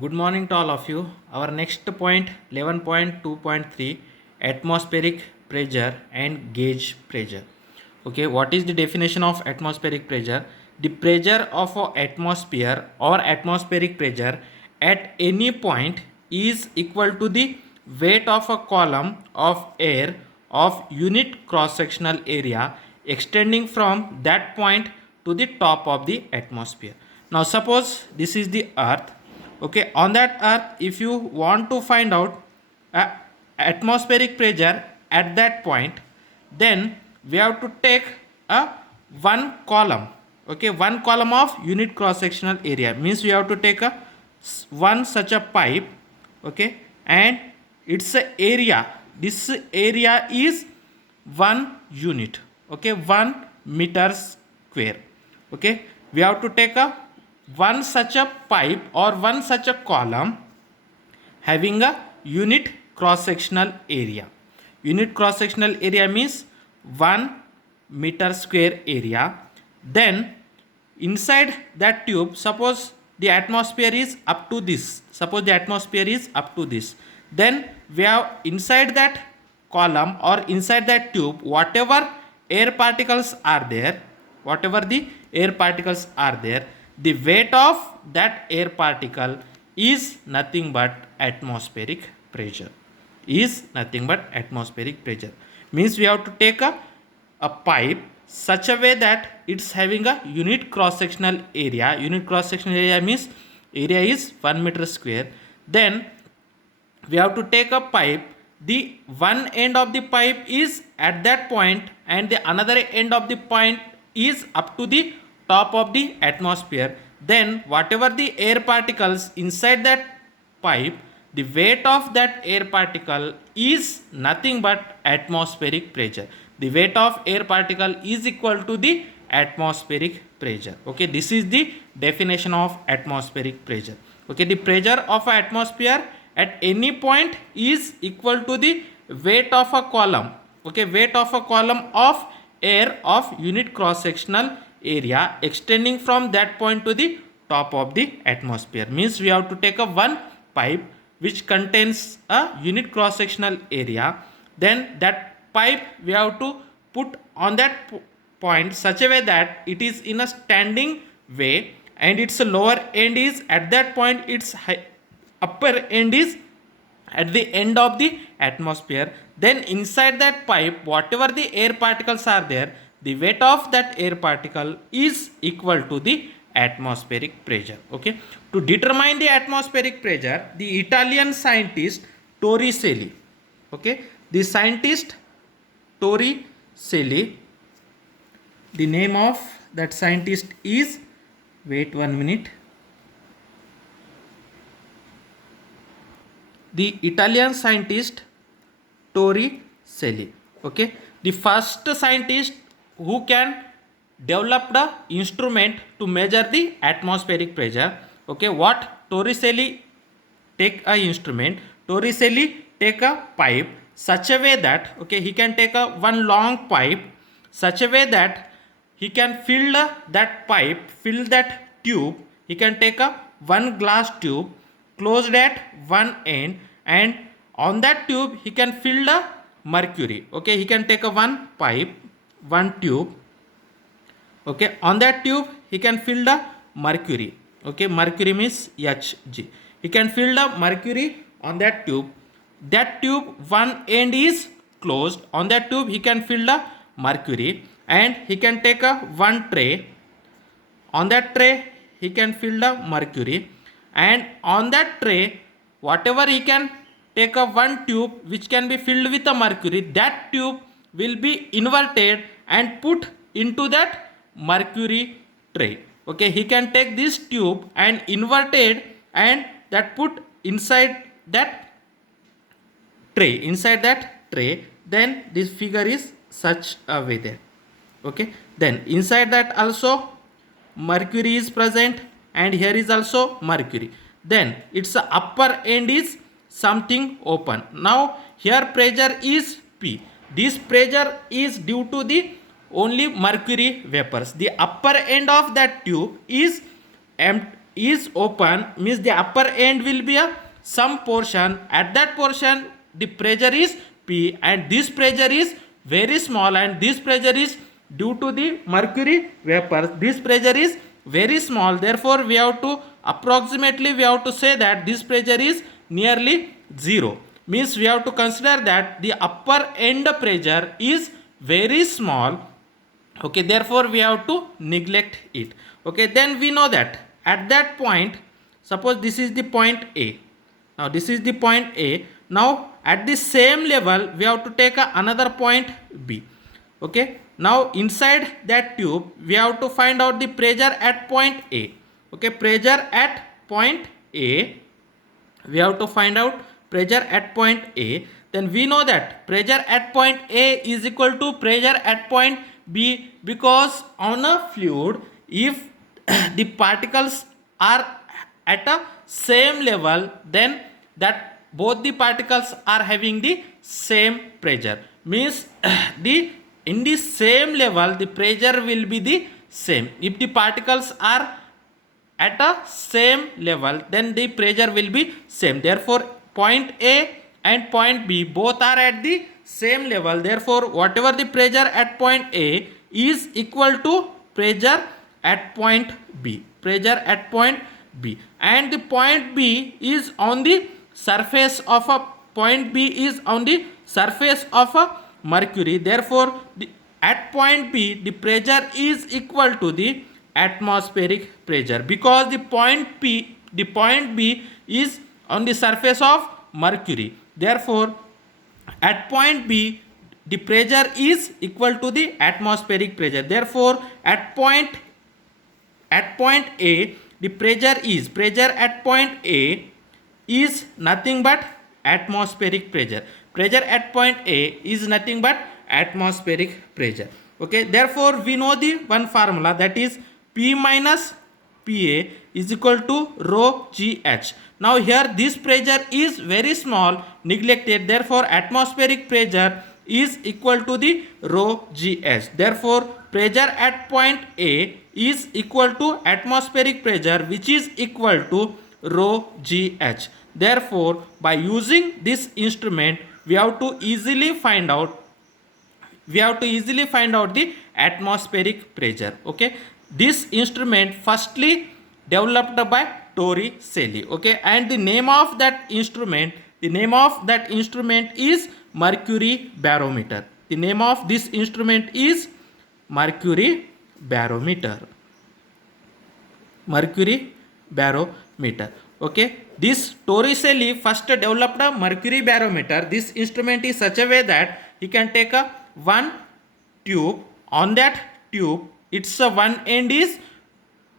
Good morning to all of you. Our next point 11.2.3 atmospheric pressure and gauge pressure. Okay, what is the definition of atmospheric pressure? The pressure of an atmosphere or atmospheric pressure at any point is equal to the weight of a column of air of unit cross sectional area extending from that point to the top of the atmosphere. Now suppose this is the earth. Okay, on that earth, if you want to find out atmospheric pressure at that point, then we have to take a one column. Okay, one column of unit cross sectional area means we have to take a one such a pipe. Okay, and its area, this area is 1 unit. Okay, 1 meter square. Okay, we have to take a one such a pipe or one such a column having a unit cross sectional area. Unit cross sectional area means 1 meter square area. Then inside that tube, suppose the atmosphere is up to this. Suppose the atmosphere is up to this. Then we have inside that column or inside that tube whatever air particles are there, the weight of that air particle is nothing but atmospheric pressure. Means we have to take a pipe such a way that it's having a unit cross sectional area. Unit cross sectional area means area is 1 meter square. Then we have to take a pipe. The one end of the pipe is at that point and the another end of the point is up to the top of the atmosphere. Then whatever the air particles inside that pipe, the weight of that air particle is nothing but atmospheric pressure. The weight of air particle is equal to the atmospheric pressure. Okay, this is the definition of atmospheric pressure. Okay, the pressure of an atmosphere at any point is equal to the weight of a column. Okay, weight of a column of air of unit cross sectional area extending from that point to the top of the atmosphere. Means we have to take a one pipe which contains a unit cross sectional area. Then that pipe we have to put on that point such a way that it is in a standing way and its lower end is at that point, its upper end is at the end of the atmosphere. Then inside that pipe whatever the air particles are there, the weight of that air particle is equal to the atmospheric pressure. Okay, to determine the atmospheric pressure, the Italian scientist Torricelli, okay, the scientist Torricelli, the name of that scientist is, wait 1 minute, the Italian scientist Torricelli. Okay, the first scientist who can develop the instrument to measure the atmospheric pressure. Okay, what Torricelli take a instrument, Torricelli take a pipe such a way that, okay, he can take a one long pipe such a way that he can fill that pipe, fill that tube. He can take a one glass tube closed at one end and on that tube he can fill the mercury. Okay, he can take a one pipe, one tube. Okay, on that tube he can fill the mercury. Okay, mercury means Hg. He can fill the mercury on that tube. That tube one end is closed. On that tube he can fill the mercury and he can take a one tray. On that tray he can fill the mercury and on that tray whatever he can take a one tube which can be filled with a mercury, that tube will be inverted and put into that mercury tray. Okay, he can take this tube and inverted and that put inside that tray, then this figure is such a way there. Okay, then inside that also mercury is present and here is also mercury. Then its upper end is something open. Now here pressure is P. This pressure is due to the only mercury vapors. The upper end of that tube is is open means the upper end will be a some portion. At that portion the pressure is P, and this pressure is very small, and this pressure is due to the mercury vapor. This pressure is very small, therefore we have to approximately we have to say that this pressure is nearly zero. Means we have to consider that the upper end pressure is very small. Okay, therefore we have to neglect it. Okay, then we know that at that point, suppose this is the point A. Now this is the point A. Now at the same level we have to take another point B. Okay, now inside that tube we have to find out the pressure at point A. Okay, pressure at point A, we have to find out pressure at point A. Then we know that pressure at point A is equal to pressure at point B, because on a fluid, if the particles are at a same level, then that both the particles are having the same pressure. Means the in the same level the pressure will be the same. If the particles are at a same level, then the pressure will be same. Therefore point A and point B both are at the same level. Therefore whatever the pressure at point A is equal to pressure at point B. Pressure at point B, and the point B is on the surface of a point B is on the surface of a mercury. Therefore at point B the pressure is equal to the atmospheric pressure, because the point B is on the surface of mercury. Therefore at point B the pressure is equal to the atmospheric pressure. Therefore at point A the pressure at point A is nothing but atmospheric pressure. Pressure at point A is nothing but atmospheric pressure. Okay, therefore we know the one formula, that is P minus Pa is equal to rho GH. Now here this pressure is very small, neglected, therefore atmospheric pressure is equal to the rho GH. Therefore pressure at point A is equal to atmospheric pressure, which is equal to rho GH. Therefore by using this instrument we have to easily find out the atmospheric pressure. Okay, this instrument firstly developed by Torricelli. Okay, and the name of that instrument is mercury barometer. The name of this instrument is mercury barometer. Okay, this Torricelli first developed a mercury barometer. This instrument is such a way that he can take a one tube. On that tube, its one end is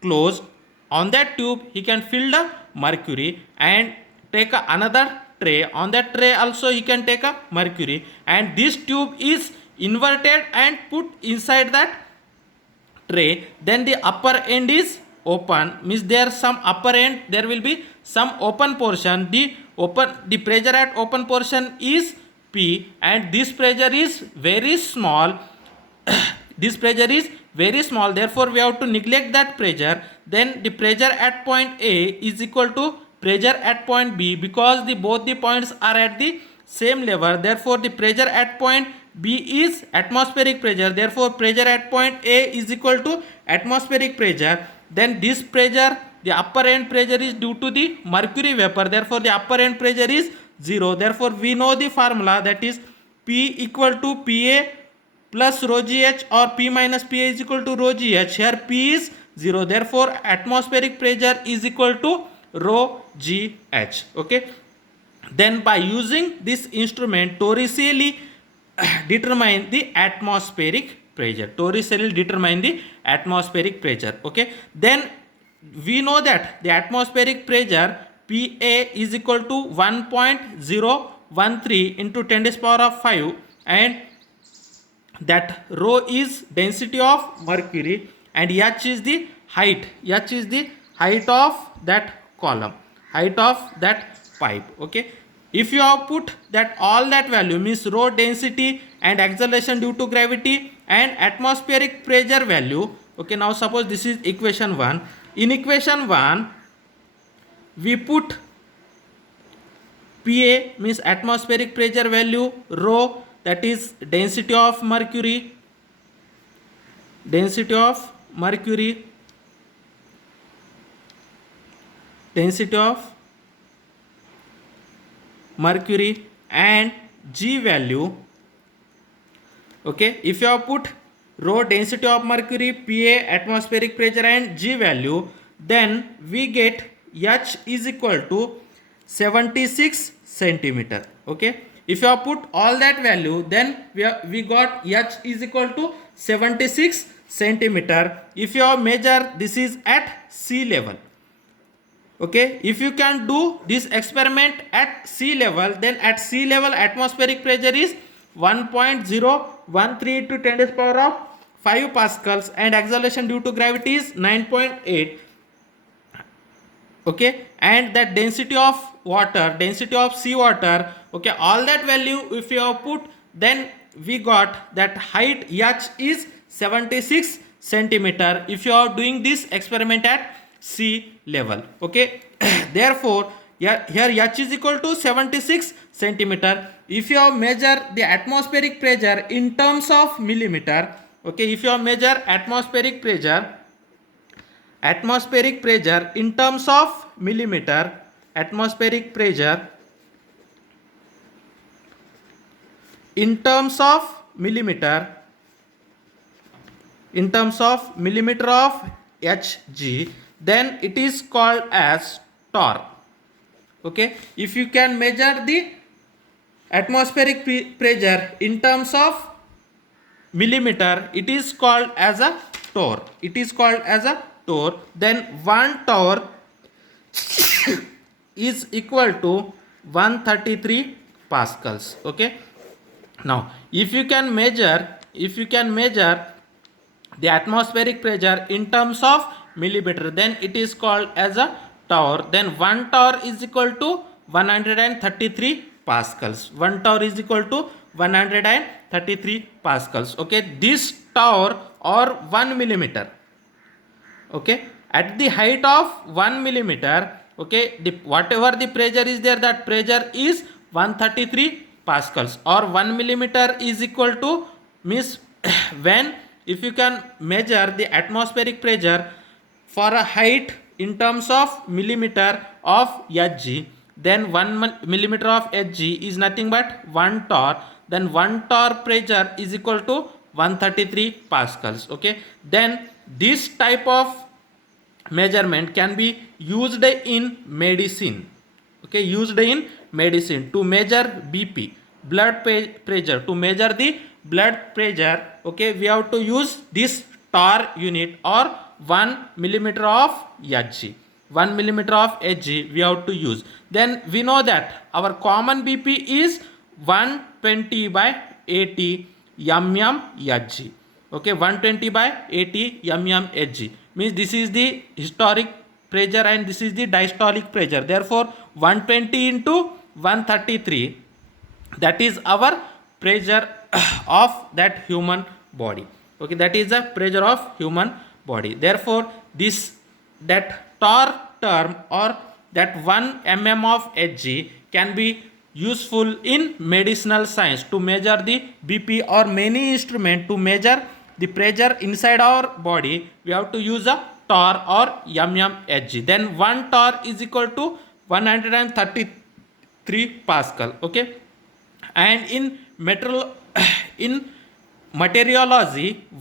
closed. On that tube he can fill the mercury and take another tray. On that tray also he can take a mercury, and this tube is inverted and put inside that tray. Then the upper end is open, means there some upper end, there will be some open portion. The pressure at open portion is P, and this pressure is very small. This pressure is very small, therefore we have to neglect that pressure. Then the pressure at point A is equal to pressure at point B, because both the points are at the same level. Therefore the pressure at point B is atmospheric pressure. Therefore pressure at point A is equal to atmospheric pressure. Then this pressure, the upper end pressure is due to the mercury vapor. Therefore the upper end pressure is 0. Therefore we know the formula, that is P equal to Pa plus rho GH, or P minus Pa is equal to rho GH. Here P is 0. Therefore atmospheric pressure is equal to rho GH. Okay. Then by using this instrument, Torricelli determine the atmospheric pressure. Okay. Then we know that the atmospheric pressure Pa is equal to 1.013 into 10 to the power of 5, and that rho is density of mercury, and H is the height. H is the height of that column, height of that pipe. Okay. If you have put that all that value, means rho density and acceleration due to gravity and atmospheric pressure value. Okay, now suppose this is equation 1. In equation 1, we put PA means atmospheric pressure value, rho that is density of mercury, density of mercury, density of mercury, and G value. Okay, if you have put rho density of mercury, Pa atmospheric pressure and G value, then we get H is equal to 76 centimeter. Okay, if you have put all that value, then we got H is equal to 76 centimeter. If you have measure, this is at sea level. Okay, if you can do this experiment at sea level, then at sea level atmospheric pressure is 1.013 to 10 to the power of 5 pascals and acceleration due to gravity is 9.8. Okay, and that density of water, density of sea water, okay, all that value if you have put, then we got that height H is 76 centimeter if you are doing this experiment at sea level. Okay, therefore here H is equal to 76 centimeter. If you have measure the atmospheric pressure in terms of millimeter, okay, if you have measure atmospheric pressure in terms of millimeter, atmospheric pressure in terms of millimeter, of Hg, then it is called as torr. Okay, if you can measure the atmospheric pressure in terms of millimeter, it is called as a torr. Then 1 torr is equal to 133 pascals. Okay, now if you can measure the atmospheric pressure in terms of millimeter, then it is called as a torr. Then 1 torr is equal to 133 pascals. 1 torr is equal to 133 pascals. Okay, this torr or 1 millimeter, okay, at the height of 1 millimeter, okay, whatever the pressure is there, that pressure is 133 pascals, or 1 millimeter is equal to means when if you can measure the atmospheric pressure for a height in terms of millimeter of Hg, then 1 millimeter of Hg is nothing but 1 torr. Then 1 torr pressure is equal to 133 pascals. Okay, then this type of measurement can be used in medicine. Okay, used in medicine to measure BP, blood pressure. To measure the blood pressure, okay, we have to use this torr unit or 1 millimeter of Hg. 1 millimeter of Hg we have to use. Then we know that our common BP is 120 by 80 mmHg. Okay, 120 by 80 mmHg means this is the historic pressure and this is the diastolic pressure. Therefore 120 into 133, that is our pressure of that human body. Okay, that is the pressure of human body. Therefore that torr term or that 1 mm of Hg can be useful in medicinal science to measure the BP, or many instrument to measure the pressure inside our body. We have to use a torr or mmHg. Then 1 torr is equal to 133 pascal. Okay, and in meteorology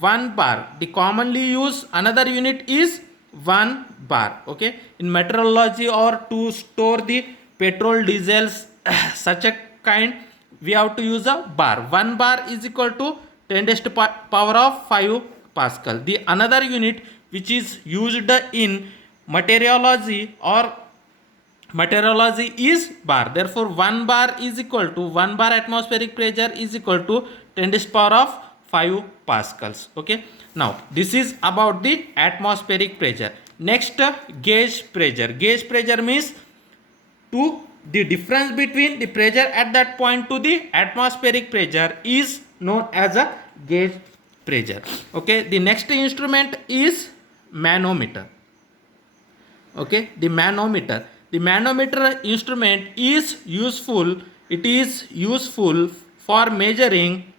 1 bar, the commonly used another unit is 1 bar. Okay, in meteorology or to store the petrol, diesels, such a kind, we have to use a bar. 1 bar is equal to 10 to the power of 5 pascal. The another unit which is used in meteorology is bar. Therefore 1 bar is equal to 1 bar atmospheric pressure is equal to 10 to the power of 5 pascals. Okay, now this is about the atmospheric pressure. Next, gauge pressure. Gauge pressure means to the difference between the pressure at that point to the atmospheric pressure is known as a gauge pressure. Okay, the next instrument is manometer. Okay, the manometer. the manometer instrument is useful. It is useful for measuring.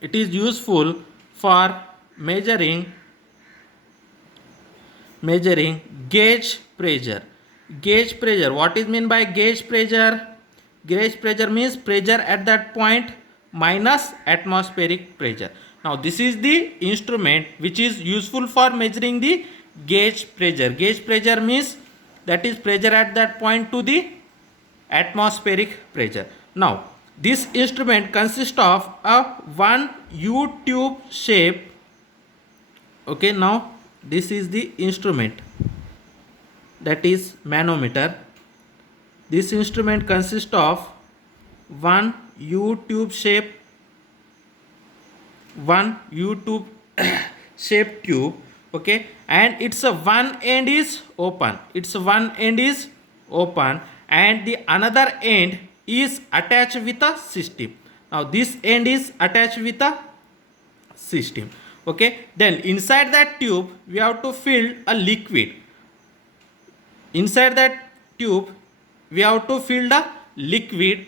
It is useful for measuring gauge pressure. Gauge pressure. What is mean by gauge pressure? Gauge pressure means pressure at that point minus atmospheric pressure. Now this is the instrument which is useful for measuring the gauge pressure. Gauge pressure means that is pressure at that point to the atmospheric pressure. Now this instrument consists of a one U-tube shape. Okay, now this is the instrument, that is manometer. This instrument consists of one U-tube shape, one U-tube shape tube. Okay, and its one end is open. Its one end is open, and the another end is attached with a system. Now this end is attached with a system. Okay, then inside that tube we have to fill a liquid. Inside that tube we have to fill the liquid.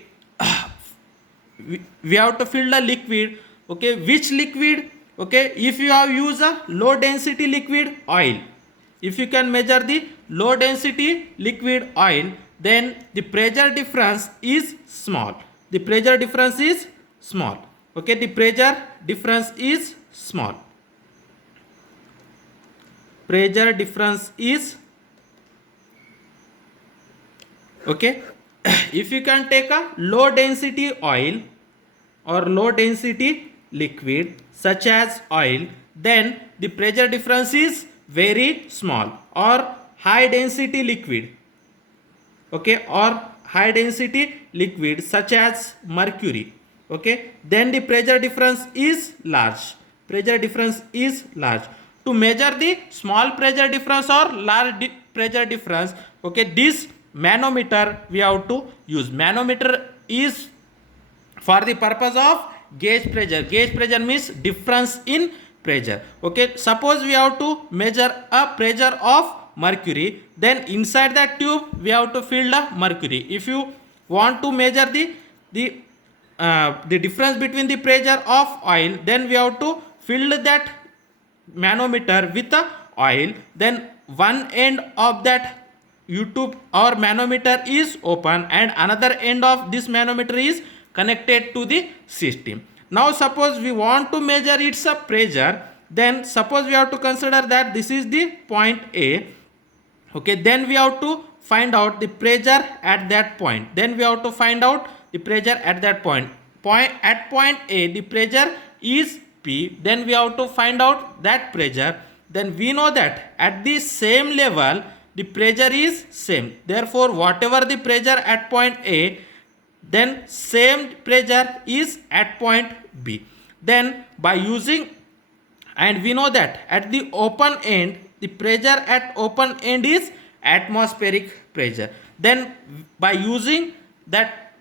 we have to fill the liquid. Okay, which liquid? Okay, if you have used a low density liquid oil, if you can measure the low density liquid oil, then the pressure difference is small. The pressure difference is small. Okay, the pressure difference is small. Pressure difference is okay. If you can take a low density oil or low density liquid such as oil, then the pressure difference is very small. Or high density liquid, okay, or high density liquid such as mercury, okay, then the pressure difference is large. Pressure difference is large. To measure the small pressure difference or large pressure difference, okay, this manometer we have to use. Manometer is for the purpose of gauge pressure. Gauge pressure means difference in pressure. Okay, suppose we have to measure a pressure of mercury, then inside that tube we have to fill the mercury. If you want to measure the difference between the pressure of oil, then we have to fill that manometer with the oil. Then one end of that U-tube or manometer is open, and another end of this manometer is connected to the system. Now suppose we want to measure its pressure, then suppose we have to consider that this is the point A. Okay, then we have to find out the pressure at that point. Then we have to find out the pressure at that point. At point A the pressure is P. Then we have to find out that pressure. Then we know that at the same level the pressure is same. Therefore whatever the pressure at point A, then same pressure is at point B. Then by using, and we know that at the open end the pressure at open end is atmospheric pressure. Then by using that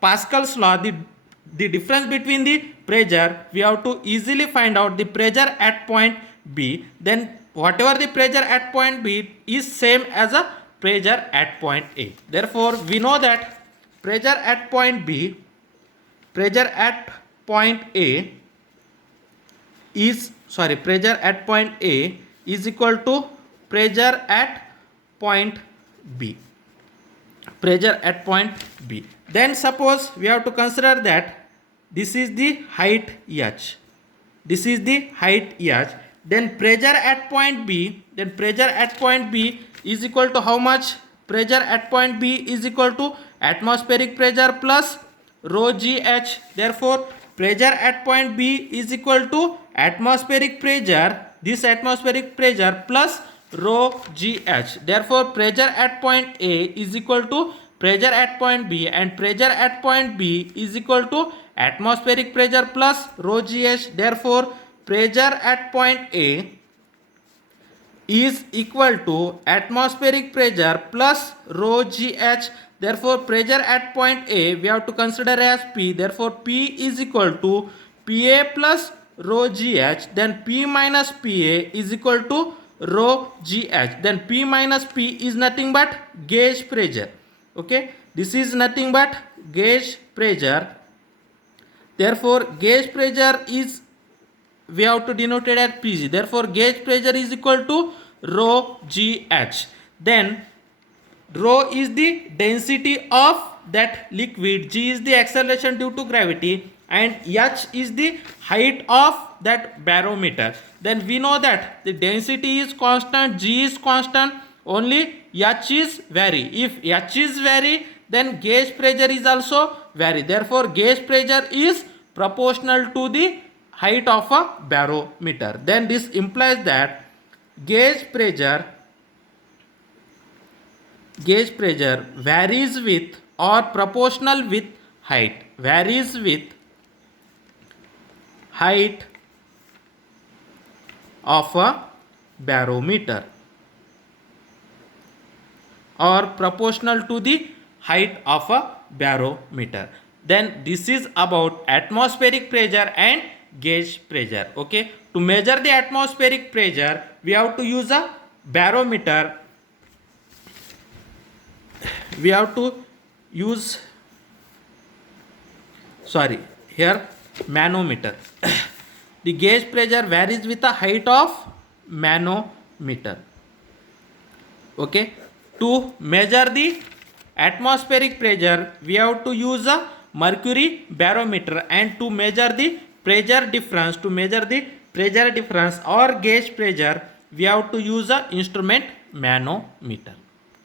Pascal's law, the difference between the pressure, we have to easily find out the pressure at point B. Then whatever the pressure at point B is same as a pressure at point A. Therefore we know that pressure at point B, pressure at point A is pressure at point A is equal to pressure at point B. Pressure at point B. Then suppose we have to consider that this is the height H. This is the height H. Then pressure at point B. Then pressure at point B is equal to how much? Pressure at point B is equal to atmospheric pressure plus rho GH. Therefore pressure at point B is equal to atmospheric pressure, this atmospheric pressure plus rho GH. Therefore pressure at point A is equal to pressure at point B, and pressure at point B is equal to atmospheric pressure plus rho GH. Therefore pressure at point A is equal to atmospheric pressure plus rho GH. Therefore pressure at point A we have to consider as P. Therefore P is equal to PA plus rho GH. Then P minus PA is equal to rho gh. Then P minus P is nothing but gauge pressure. Okay, this is nothing but gauge pressure. Therefore gauge pressure is, we have to denote it as Pg. Therefore gauge pressure is equal to rho gh. Then rho is the density of that liquid, g is the acceleration due to gravity, and h is the height of that barometer. Then we know that the density is constant, g is constant, only h is vary. If h is vary, then gauge pressure is also vary. Therefore gauge pressure is proportional to the height of a barometer. Then this implies that gauge pressure varies with or proportional with height, varies with height of a barometer or proportional to the height of a barometer. Then this is about atmospheric pressure and gauge pressure. Okay, to measure the atmospheric pressure we have to use a barometer. We have to use, sorry, here manometer. The gauge pressure varies with the height of manometer. Okay, to measure the atmospheric pressure we have to use a mercury barometer, and to measure the pressure difference, or gauge pressure we have to use a instrument manometer.